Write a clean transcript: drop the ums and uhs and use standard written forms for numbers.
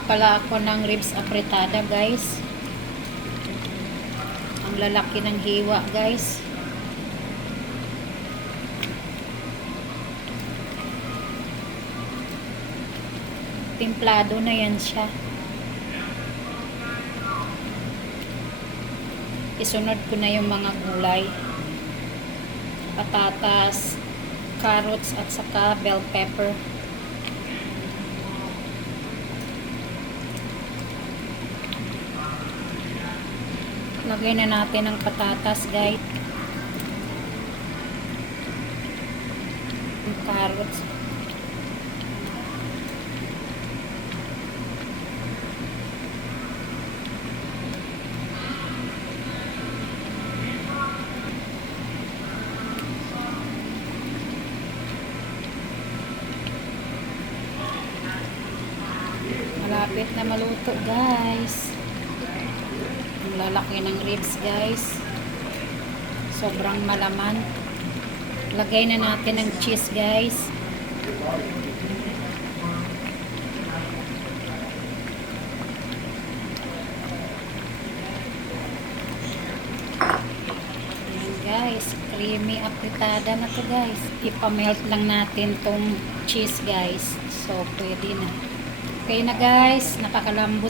Gumawa pala ako ng ribs apretada, guys. Ang lalaki ng hiwa, guys. Timplado na yan siya. Isunod ko na yung mga gulay. Patatas, carrots, at saka bell pepper. Lagay na natin ang patatas, guys. Ang carrots. Malapit na maluto, guys. Ang lalaki ng ribs, guys. Sobrang malaman. Lagay na natin ang cheese, guys. Ayan, guys. Creamy apretada na to, guys. Ipamelt lang natin tong cheese, guys. So, pwede na. Okay na, guys. Nakakalambot.